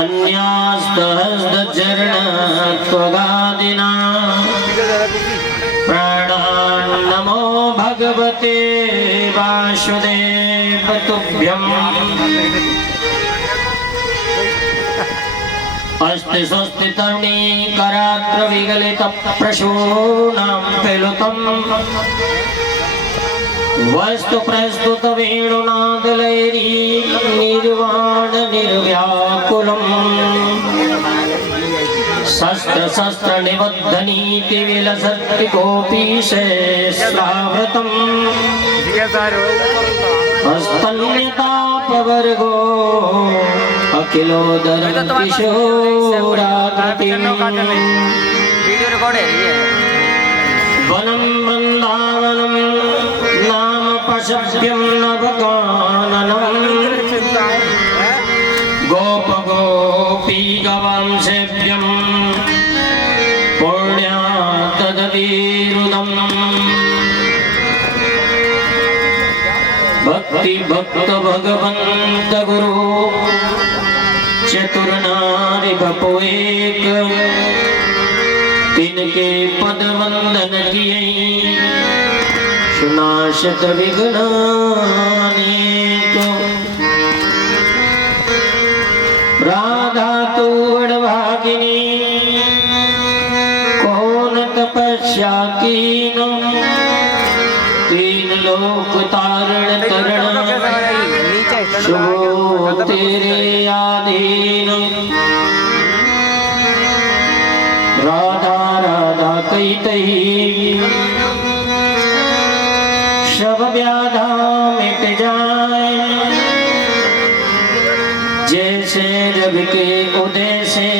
अन्यास्तहस्तचरणत्वगादिना प्राणान् नमो भगवते वासुदेव तुभ्यम् अस्ति स्वस्ति तरुणी करात्र विगलित प्रशूनां पेलुतम् वस्तु प्रस्तुत वेणुनादलैरी निर्वाण निर्व्याकुलम् शस्त्र शस्त्र निबद्ध नीति विलसति गोपीशेष्टावृतम् हस्तन्यतापवर्गो अखिलोदरं किशोराकृतिम् वनं वृन्दावनं नाम पशव्यं नवकाननम् गोप गोपी गवां सेव्यं पुण्यात्तदवीरुदम् भक्ति भक्त भगवंत गुरु चतुरनारि बपो एक तिनके पद वंदन किए सुनाशत विघ्नानेक राधा तू वडभागिनी कौन तपस्या कीन तीन लोक तारण तरण शुभो तेरे आधीन राधा राधा कही तही सब व्याधा मिट जाए जैसे रवि के उदय से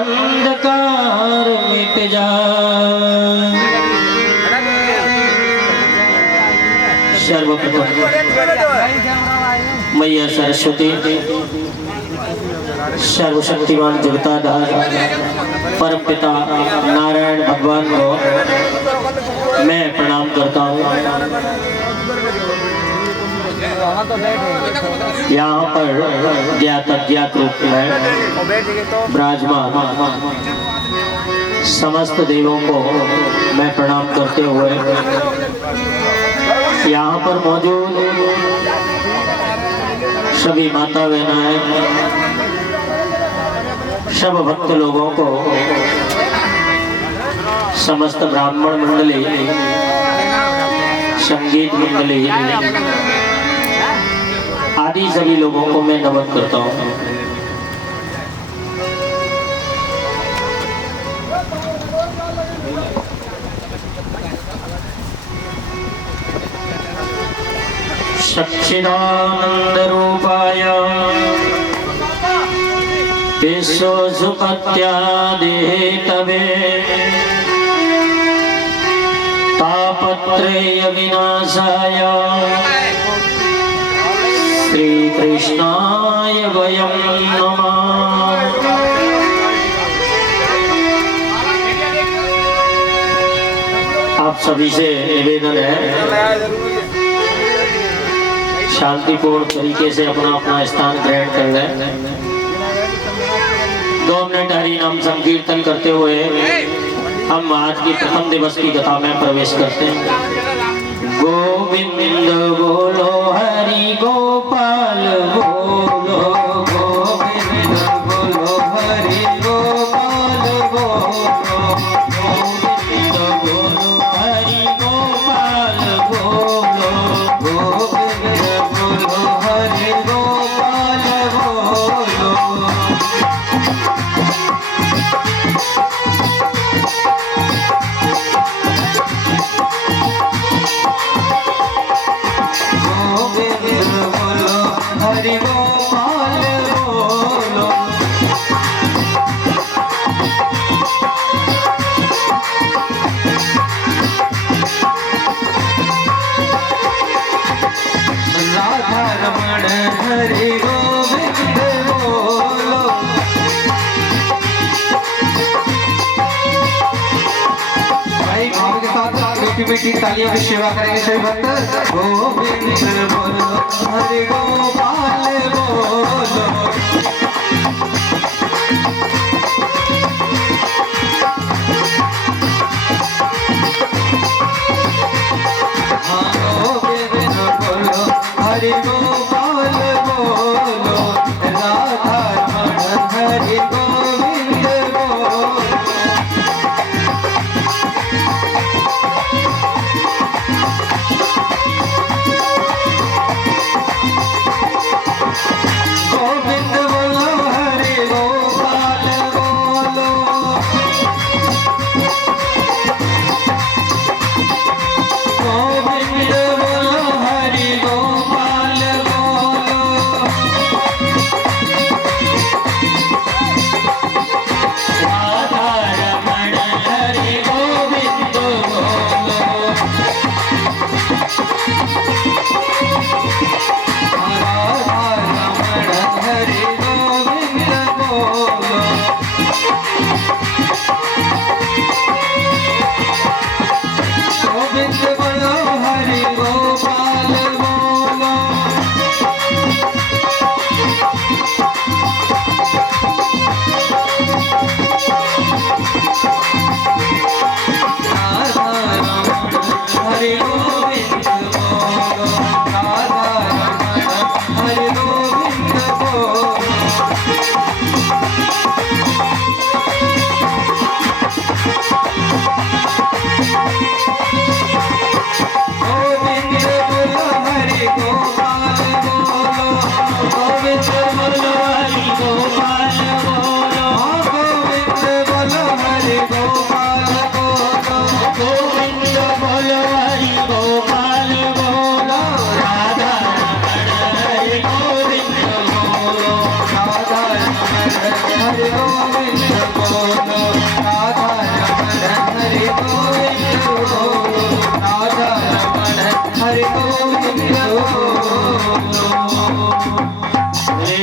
अंधकार मिट जाए। सर्वप्रथम मैया सरस्वती सर्वशक्तिमान जगताधार परम पिता नारायण भगवान को मैं प्रणाम करता हूँ। यहाँ पर ज्ञात अज्ञात रूप में विराजमान समस्त देवों को मैं प्रणाम करते हुए यहाँ पर मौजूद सभी माता बहनाएं सब भक्त लोगों को समस्त ब्राह्मण मंडली संगीत मंडली आदि सभी लोगों को मैं नमन करता हूँ। सच्चिदानंद रूपाय विश्वसुपत्यादिहेतवे तापत्रय विनाशाय श्री कृष्णाय वयं नमः। आप सभी से निवेदन है शांतिपूर्ण तरीके से अपना अपना स्थान ग्रहण कर लें। 2 मिनट हरि नाम संकीर्तन करते हुए हम आज की प्रथम दिवस की कथा में प्रवेश करते हैं। गोविंद बोलो हरि गोपाल बोलो गोविंद बोलो हरि गोपाल बोलो गोविंद बोलो हरि गोपाल बोलो गोविंद बोलो हरि गोपाल बोलो। हरि गोपाल बोलो राधा रमण हरि गोविंद बोलो भाई भाव के साथ मीठी मीठी तालियों की सेवा करेंगे सभी भक्त। गोविंद बोलो हरि गोपाल बोलो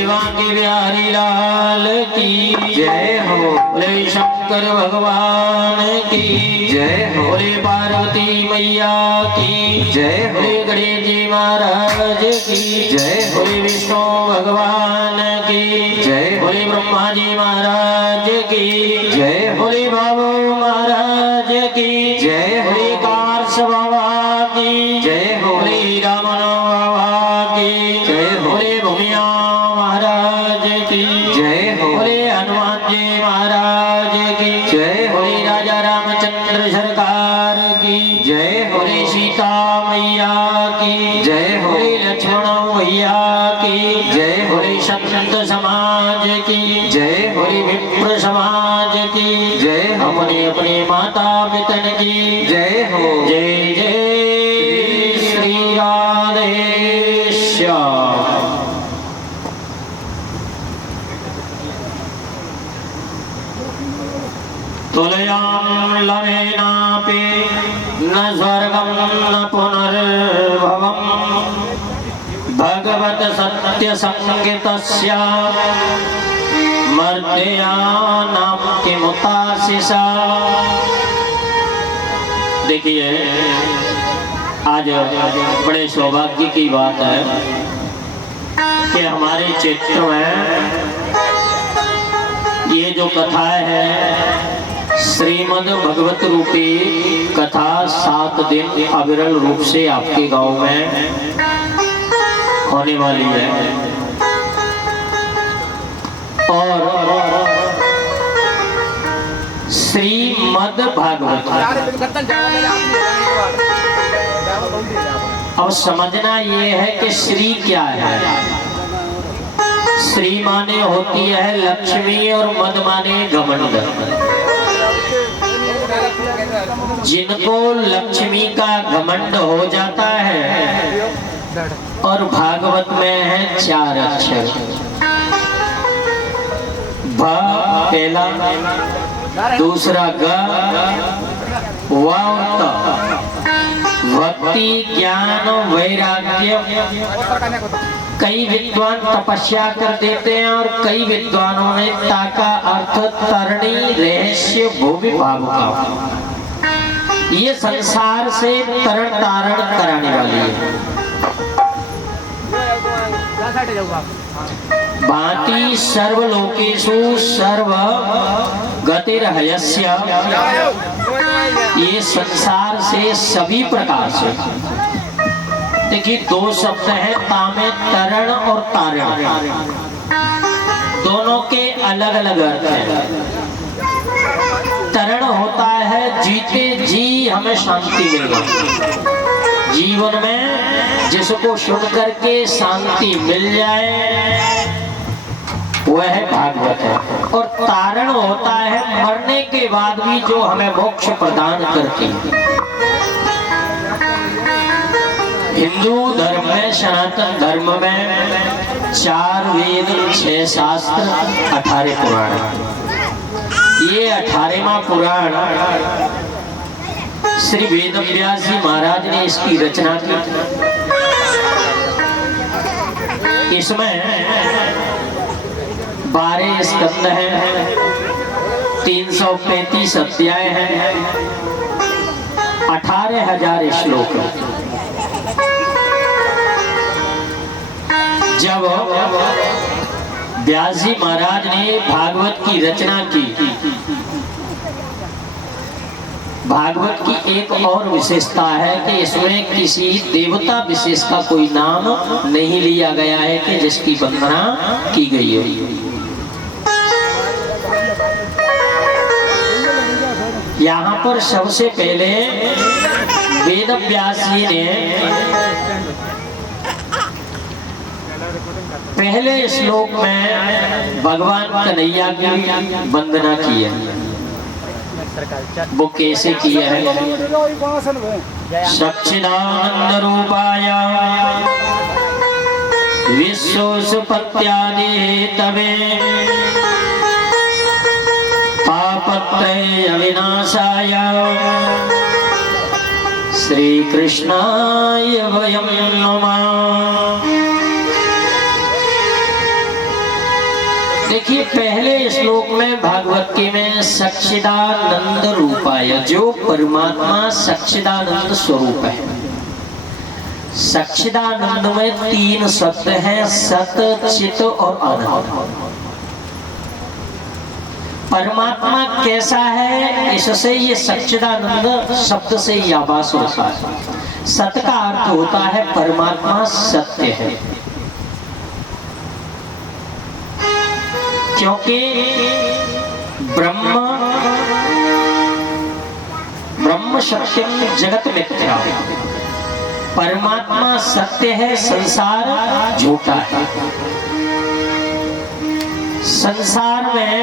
बोले बांके बिहारी लाल की जय हो। बोले शंकर भगवान की जय हो। बोले पार्वती मैया की जय हो। बोले गणेश जी महाराज की जय हो। बोले विष्णु भगवान की जय हो। बोले ब्रह्मा जी महाराज की जय हो। बोले बाबू महाराज की जय हो। बोले कारस बाबा की जय हो। बोले रामन बाबा की जय हो। बोले भूमिया महाराज की जय हो। बोले हनुमान जी महाराज की जय हो। बोले राजा रामचंद्र सरकार की जय हो। बोले सीता मैया की जय हो। बोले लक्ष्मण भैया की जय हो। बोले संत समाज की जय हो। बोले विप्र समाज की जय हो। अपने अपने माता पितन की जय हो। जय जय श्री राधे श्याम। तुलयां लवेनापि न स्वर्गं न पुनर्भवम् भगवत सत्य संगीतस्य मर्त्यानां किमुताशिषा। देखिए, आज बड़े सौभाग्य की बात है कि हमारे क्षेत्र में ये जो कथाएं है श्रीमद् भगवत रूपी कथा 7 दिन अविरल रूप से आपके गांव में होने वाली है। और श्रीमद् भागवत, अब समझना ये है कि श्री क्या है। श्री माने होती है लक्ष्मी और मद माने घमंड। जिनको लक्ष्मी का घमंड हो जाता है, और भागवत में है 4 अक्षर। भ पहला, दूसरा ग, व और त। भक्ति ज्ञान वैराग्य। कई विद्वान तपस्या कर देते हैं और कई विद्वानों ने ता का अर्थ तरणी रहस्य भूमि भावुका। ये संसार से तरण तारण कराने वाली है। भांति सर्वलोकेषु सर्व गतिर्हयस्य। ये संसार से सभी प्रकार से, देखिए 2 शब्द है तामे, तरण और तारण। दोनों के अलग अलग अर्थ हैं। तरण होता है जीते जी हमें शांति मिलना। जीवन में जिसको सुन करके शांति मिल जाए वह भागवत है। और तारण होता है मरने के बाद भी जो हमें मोक्ष प्रदान करती है। हिंदू धर्म में, सनातन धर्म में 4 वेद, 6 शास्त्र, 18 पुराण। ये 18वां पुराण श्री वेद व्यास जी महाराज ने इसकी रचना की। इसमें 12 स्कंद हैं, 335 अध्याय हैं, 18,000 श्लोक। जब व्यास जी महाराज ने भागवत की रचना की, भागवत की एक और विशेषता है कि इसमें किसी देवता विशेष का कोई नाम नहीं लिया गया है कि जिसकी वंदना की गई है। यहाँ पर सबसे पहले वेद व्यास जी ने पहले श्लोक में भगवान कन्हैया की वंदना की है। वो कैसे किया है? सच्चिदानंद रूपाय विश्वोत्पत्त्यादि हेतवे पापत्रय अविनाशाय श्री कृष्णाय वयं नमः। देखिए पहले श्लोक में भागवत के में सच्चिदानंद रूपाय, जो परमात्मा सच्चिदानंद स्वरूप है। सच्चिदानंद में 3 शब्द हैं, सत, चित और आनंद। परमात्मा कैसा है, इससे ये सच्चिदानंद शब्द से ही आभास होता है। सत का अर्थ होता है परमात्मा सत्य है, क्योंकि ब्रह्म सत्यम जगत मिथ्या, परमात्मा सत्य है, संसार झूठा है। संसार में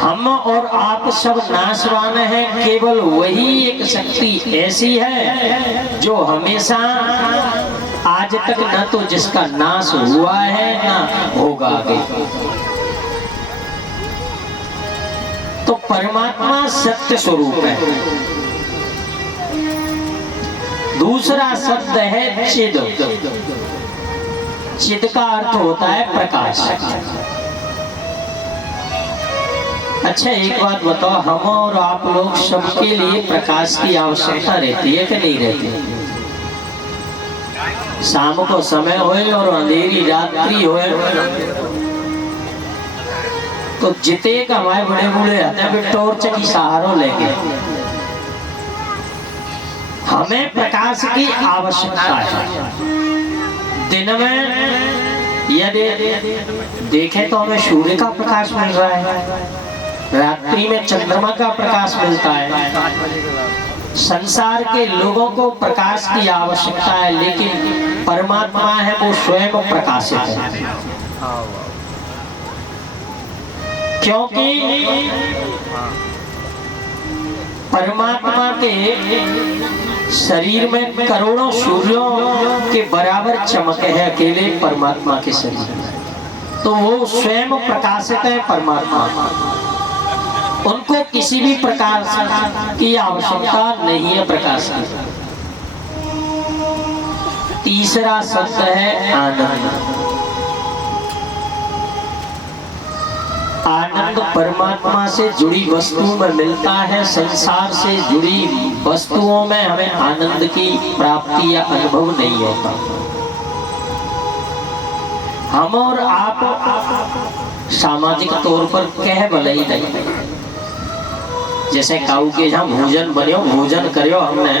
हम और आप सब नाशवान हैं, केवल वही एक शक्ति ऐसी है जो हमेशा आज तक न तो जिसका नाश हुआ है न होगा आगे। तो परमात्मा सत्य स्वरूप है। दूसरा शब्द है चिद। चिद का अर्थ होता है प्रकाश। अच्छा एक बात बताओ, हम और आप लोग सबके लिए प्रकाश की आवश्यकता रहती है कि नहीं रहती? शाम को समय होए और अंधेरी रात्रि होए तो जिते का हमारे बड़े बूढ़े आते हैं टॉर्च की सहारा लेके। हमें प्रकाश की आवश्यकता है। दिन में यदि देखें तो हमें सूर्य का प्रकाश मिल रहा है, रात्रि में चंद्रमा का प्रकाश मिलता है। संसार के लोगों को प्रकाश की आवश्यकता है, लेकिन परमात्मा है वो स्वयं प्रकाशित है। क्योंकि परमात्मा के शरीर में करोड़ों सूर्यों के बराबर चमक है अकेले परमात्मा के शरीर में, तो वो स्वयं प्रकाशित है परमात्मा। उनको किसी भी प्रकार की आवश्यकता नहीं है प्रकाश की। तीसरा शब्द है आनंद। आनंद परमात्मा से जुड़ी वस्तुओं में मिलता है। संसार से जुड़ी वस्तुओं में हमें आनंद की प्राप्ति या अनुभव नहीं होता। हम और आप सामाजिक तौर पर कह भले ही नहीं, जैसे काऊ के जहाँ भोजन बनियो भोजन करियो हमने,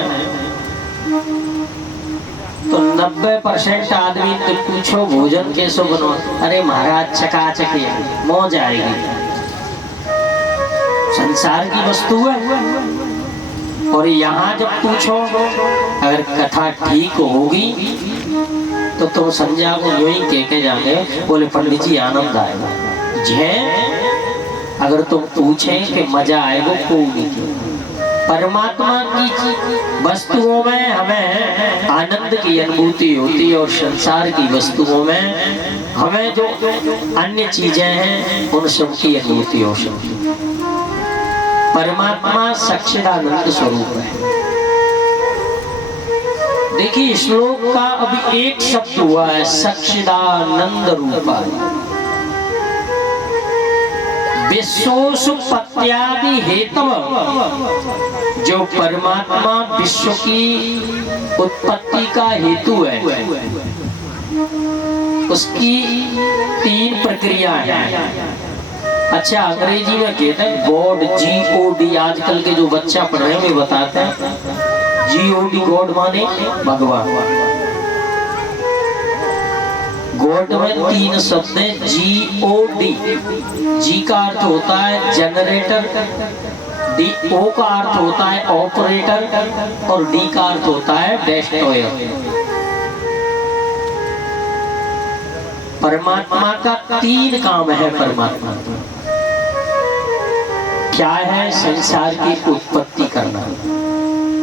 तो 90% आदमी तो पूछो भोजन कैसे बनो, अरे महाराज चकाचक है, मौज आएगी। संसार की वस्तु है। और यहाँ जब पूछो अगर कथा ठीक होगी तो तुम संजय को यूं ही कह के जाके बोले पंडित जी आनंद आएगा। जय अगर तुम पूछें कि मजा आएगा कोई नहीं। परमात्मा की वस्तुओं में हमें आनंद की अनुभूति होती है और संसार की वस्तुओं में हमें जो अन्य चीजें हैं उन सब की अनुभूति हो सकती है। परमात्मा सच्चिदानंद स्वरूप है। देखिए श्लोक का अभी एक शब्द हुआ है सच्चिदानंद रूपाय। विश्वोत्पत्त्यादि हेतव, जो परमात्मा विश्व की उत्पत्ति का हेतु है, उसकी 3 प्रक्रिया है। अच्छा अंग्रेजी में कहते हैं गॉड, GOD। आजकल के जो बच्चा पढ़ रहे हैं वे बताते हैं GOD, गॉड माने भगवान। गॉड में 3 शब्द हैं। GOD, G का अर्थ होता है जनरेटर, O का अर्थ होता है ऑपरेटर और D का अर्थ होता है डेस्ट्रॉयर। परमात्मा का 3 काम है। परमात्मा क्या है? संसार की उत्पत्ति करना,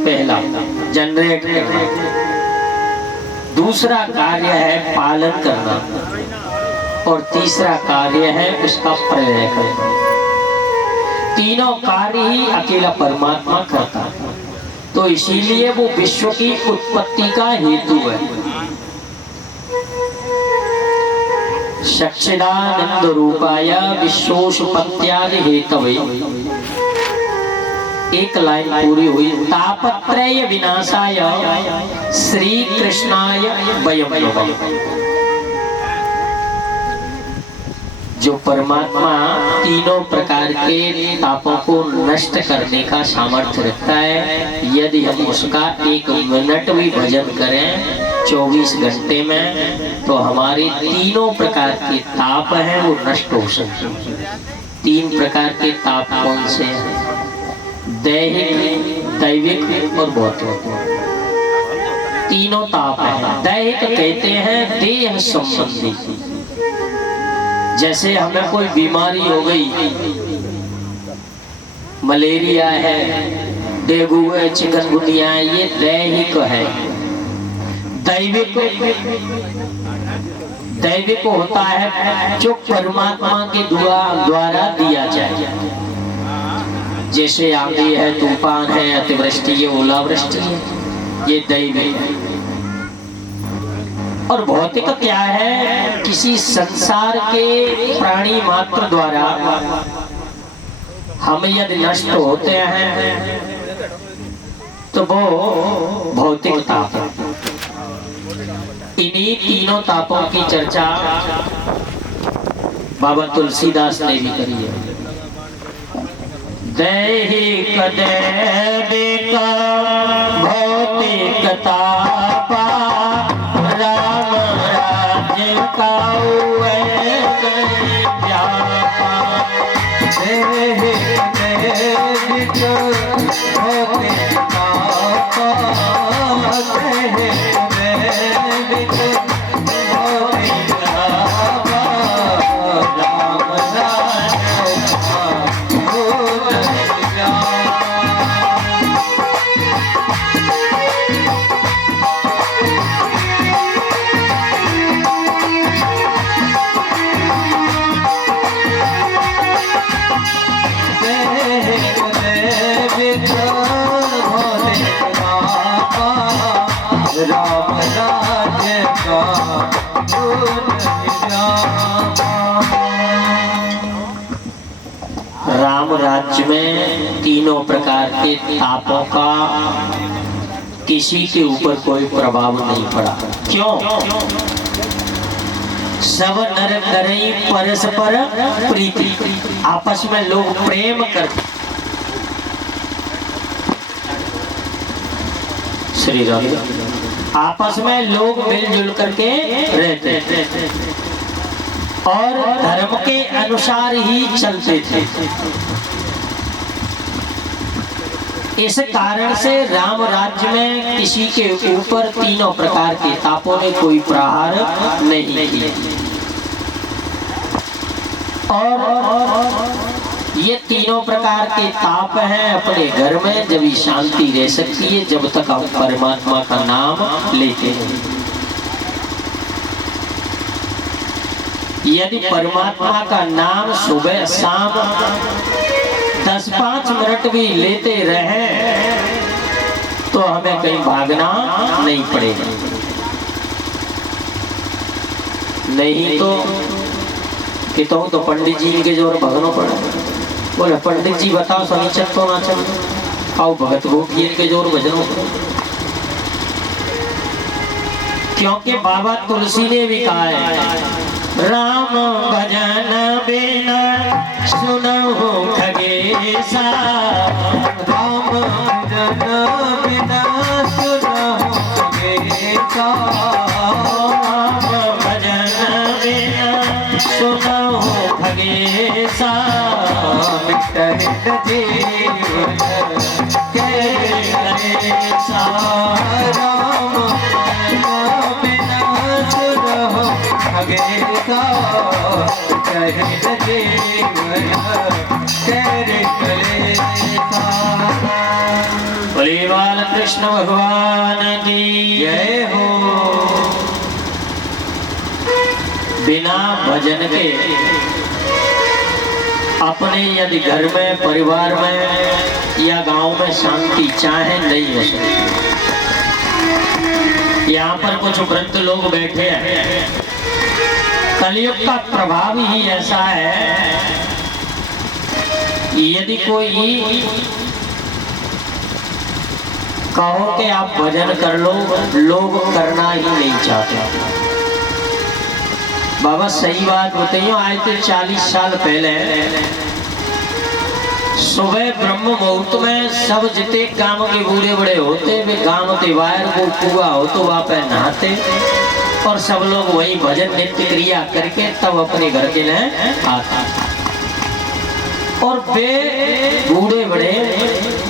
पहला जनरेट करना। दूसरा कार्य है पालन करना और तीसरा कार्य है उसका प्रलय करना। तीनों कार्य ही अकेला परमात्मा करता है, तो इसीलिए वो विश्व की उत्पत्ति का हेतु है। सच्चिदानंद रूपाय विश्वोत्पत्त्यादि हेतवे। एक लाइन पूरी हुई। तापत्रय विनाशाय श्री कृष्णाय वयं नमः। जो परमात्मा तीनों प्रकार के तापों को नष्ट करने का सामर्थ्य रखता है, यदि हम उसका 1 मिनट भी भजन करें 24 घंटे में, तो हमारे तीनों प्रकार के ताप हैं वो नष्ट हो सकते हैं। 3 प्रकार के ताप कौन से हैं? दैहिक, दैविक और भौतिक। तीनों ताप हैं। दैहिक कहते हैं देह संबंधी, जैसे हमें कोई बीमारी हो गई, मलेरिया है, डेंगू है, चिकनगुनिया है, ये दैहिक है। दैविक होता है जो परमात्मा के द्वारा दिया जाए, जैसे आंधी है, तूफान है, अतिवृष्टि है, ओलावृष्टि है, ये दैविक है। और भौतिक क्या है? किसी संसार के प्राणी मात्र द्वारा हम यदि नष्ट होते हैं तो वो भौतिक ताप है। इन्हीं तीनों तापों की चर्चा बाबा तुलसीदास ने भी करी है। दैहिक दैविक भौतिक तापा, राम राज्य का व्यापा। दैहिक दैविक भौतिक तापा, दैहिक दैविक भौतिक तापा, राम राज्य का राम राज्य में तीनों प्रकार के तापों का किसी के ऊपर कोई प्रभाव नहीं पड़ा। क्यों? सब नर नरई परस्पर प्रीति, आपस में लोग प्रेम करते। श्री राम, आपस में लोग मिलजुल करके रहते और धर्म के अनुसार ही चलते थे। इस कारण से राम राज्य में किसी के ऊपर तीनों प्रकार के तापों ने कोई प्रहार नहीं किया। और ये तीनों प्रकार के ताप हैं अपने घर में जब भी शांति रह सकती है, जब तक हम परमात्मा का नाम लेते हैं। यदि परमात्मा का नाम सुबह शाम 10-5 मिनट भी लेते रहे तो हमें कहीं भागना नहीं पड़ेगा। नहीं तो कहता हूँ तो पंडित जी के जोर भगनो पड़े। बोले पंडित जी बताओ शनिचर तो ना चल, आओ भगत रूपी के जोर भजनों। क्योंकि बाबा तुलसी ने भी कहा है, राम भजन बिना सुनो खगेसा, राम भजन बिना सुनो खगेसा, राम भजन बिना सुनो खगेसा, मिटहि जीवन के नरेसा, राम भजन बिना सुनो खगेसा, मिटहि जीवन तेरे कलेसा। बोले बाल कृष्ण भगवान की जय हो। बिना भजन के अपने यदि घर में, परिवार में या गांव में शांति चाहे नहीं हो सकती। यहाँ पर कुछ वृद्ध लोग बैठे हैं, कलयुग का प्रभाव ही ऐसा है, यदि कोई कहो कि आप भजन कर लो, लोग करना ही नहीं चाहते। बाबा सही बात बताइए, आज से 40 साल पहले सुबह ब्रह्म मुहूर्त में सब जितने गांव के बूढ़े बड़े होते वे गांव के बाहर को कुआ हो तो वहां पे नहाते और सब लोग वही भजन नित्य क्रिया करके तब अपने घर के लिए आते। और वे बूढ़े बड़े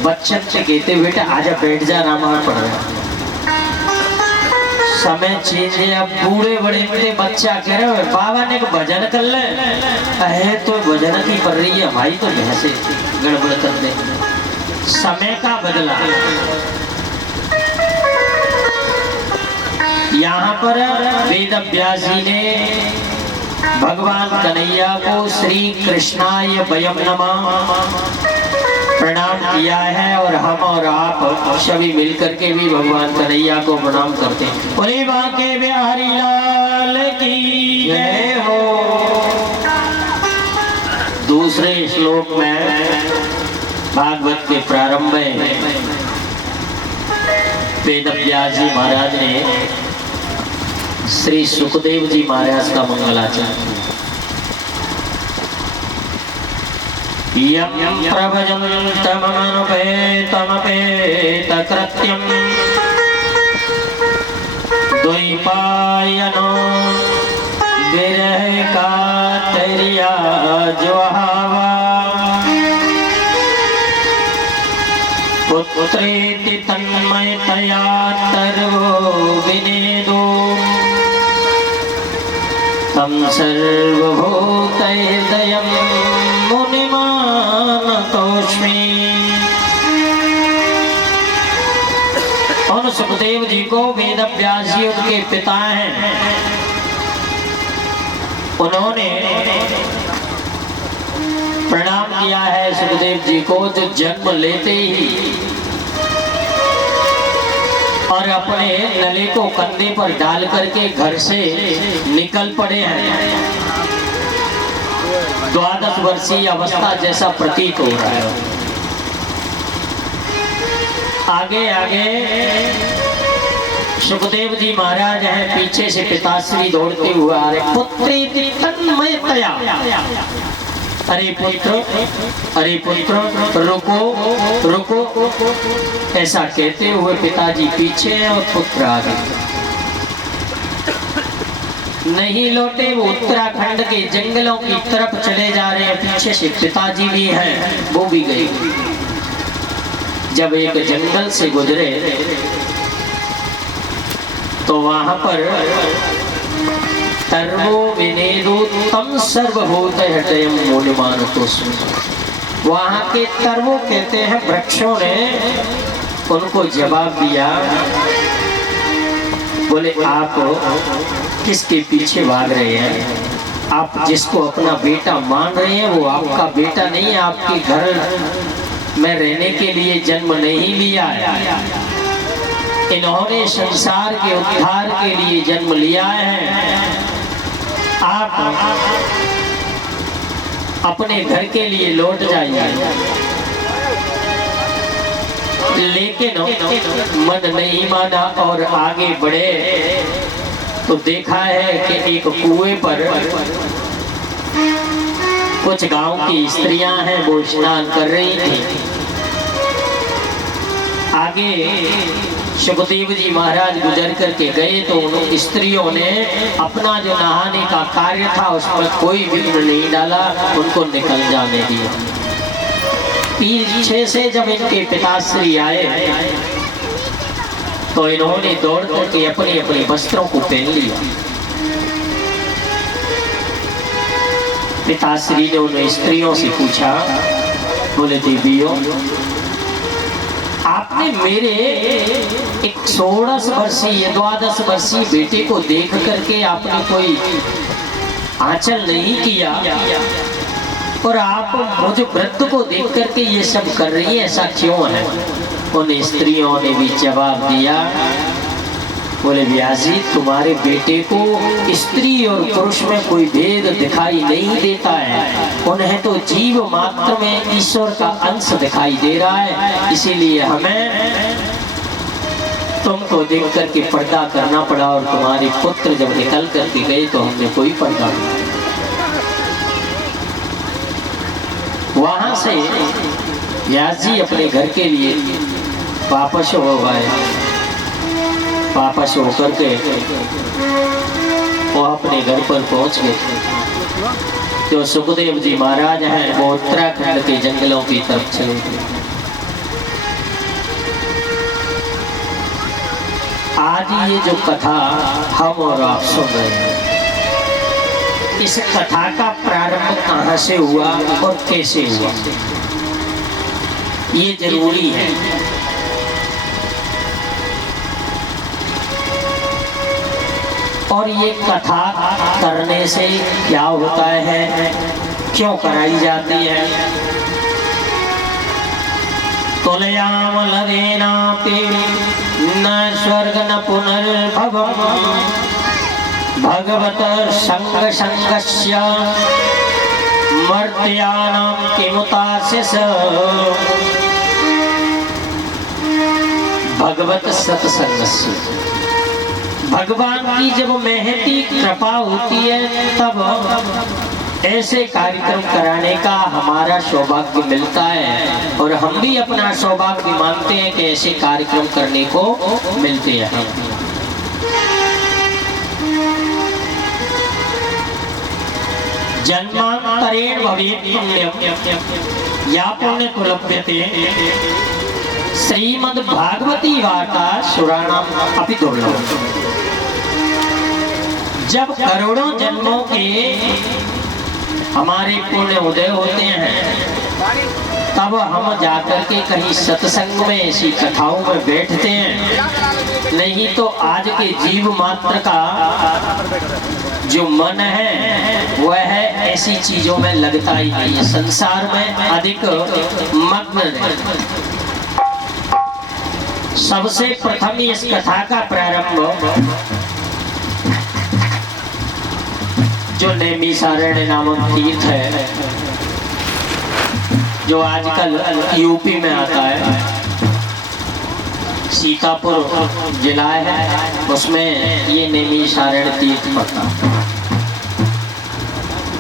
बच्चन से कहते बेटा आजा बैठ जा, रामायण पढ़ रहा। समय चेंज है, अब बूढ़े बड़े मेरे बच्चा कह रहे हो बाबा ने भजन कर ले है तो भजन की कर रही है भाई, तो ऐसे गड़बड़ कर दे। समय का बदला। यहाँ पर वेद व्यास जी ने भगवान कन्हैया को श्री कृष्णाय वयम नमः प्रणाम किया है और हम और आप सभी मिलकर के भी भगवान कन्हैया को प्रणाम करते हैं। बोले बांके बिहारी लाल की जय हो। दूसरे श्लोक में भागवत के प्रारंभ में वेद व्यास जी महाराज ने श्री सुखदेव जी महाराज का मंगलाचरण यम प्रभजन्तमनुपेतमपेतकृत्यं द्वैपायनो विरह कातर्या ज्वहावा पुत्रेति तन्मयतया तर्वो विनेदो तं सर्वभूतहृदयं मुनिमानतोऽस्मि। और सुखदेव जी को वेद व्यास जी उनके पिता हैं, उन्होंने प्रणाम किया है सुखदेव जी को जो जन्म लेते ही और अपने नले को कंधे पर डाल करके घर से निकल पड़े हैं। 12 वर्षीय अवस्था जैसा प्रतीत हो रहा है। आगे आगे सुखदेव जी महाराज हैं, पीछे से पिताश्री दौड़ते हुए आ रहे। पुत्री तन्मयतया, अरे पुत्र रुको रुको, ऐसा कहते हुए पिताजी पीछे हैं और पुत्र आगे। नहीं लौटे, वो उत्तराखंड के जंगलों की तरफ चले जा रहे हैं। पीछे से पिताजी भी हैं, वो भी गए। जब एक जंगल से गुजरे तो वहां पर सर्वो विनेदो तम सर्वभूत हृदयं मुनिमानतोऽस्मि। वहां के सर्वो कहते हैं वृक्षों ने उनको जवाब दिया, बोले आप किसके पीछे भाग रहे हैं? आप जिसको अपना बेटा मान रहे हैं वो आपका बेटा नहीं है, आपके घर में रहने के लिए जन्म नहीं लिया है। इन्होंने संसार के उद्धार के लिए जन्म लिया है। आप अपने घर के लिए लौट जाइए। लेकिन मन नहीं माना और आगे बढ़े तो देखा है कि एक कुएं पर कुछ गांव की स्त्रियां हैं, वो स्नान कर रही थी। आगे सुखदेव जी महाराज गुजर करके गए तो उन स्त्रियों ने अपना जो नहाने का कार्य था उसमें कोई विघ्न नहीं डाला, उनको निकल जाने दिया। पीछे से जब इनके पिताश्री आए तो इन्होंने दौड़ करके अपने अपने वस्त्रों को पहन लिया। पिताश्री ने उन स्त्रियों से पूछा, बोले देवियों आपने मेरे एक 16 वर्षीय 12 वर्षीय बेटे को देख करके आपने कोई आंचल नहीं किया और आप मुझे वृद्ध को देख करके ये सब कर रही है, ऐसा क्यों है? उन स्त्रियों ने भी जवाब दिया, बोले व्यास जी, तुम्हारे बेटे को स्त्री और पुरुष में कोई भेद दिखाई नहीं देता है, उन्हें तो जीव मात्र में ईश्वर का अंश दिखाई दे रहा है, इसीलिए हमें तुमको देख करके पर्दा करना पड़ा, और तुम्हारे पुत्र जब निकल करके गए तो हमने कोई पर्दा नहीं। वहां से व्यास जी अपने घर के लिए वापस हो गए। वापस होकर के वो अपने घर पर पहुंच गए। जो सुखदेव जी महाराज हैं वो उत्तराखंड के जंगलों की तरफ चले गए। आज ये जो कथा हम और आप सुन रहे हैं, इस कथा का प्रारंभ कहां से हुआ और कैसे हुआ, ये जरूरी है। और ये कथा करने से क्या होता है, क्यों कराई जाती है। कुलयाम लवेनापि न स्वर्ग न पुनर्भवम् भगवत संग संगस्य मर्त्यानां किमुतास्यस। भगवत सत्संगस्य, भगवान की जब महती कृपा होती है तब ऐसे कार्यक्रम कराने का हमारा सौभाग्य मिलता है, और हम भी अपना सौभाग्य मानते हैं कि ऐसे कार्यक्रम करने को मिलते हैं। जन्मांतरेण भवेत् पुण्यम या पुण्यं लभ्यते, श्रीमद् भागवती वार्ता सुराणाम अपि दुर्लभम्। जब करोड़ों जन्मों के हमारे पुण्य उदय होते हैं, तब हम जाकर के कहीं सत्संग में ऐसी कथाओं में बैठते हैं। नहीं तो आज के जीव मात्र का जो मन है वह ऐसी चीजों में लगता ही नहीं है, संसार में अधिक मग्न है। सबसे प्रथम इस कथा का प्रारंभ जो नैमिषारण्य नामक तीर्थ है, जो आजकल यूपी में आता है, सीतापुर जिला है, उसमें ये नैमिषारण्य तीर्थ पड़ता है।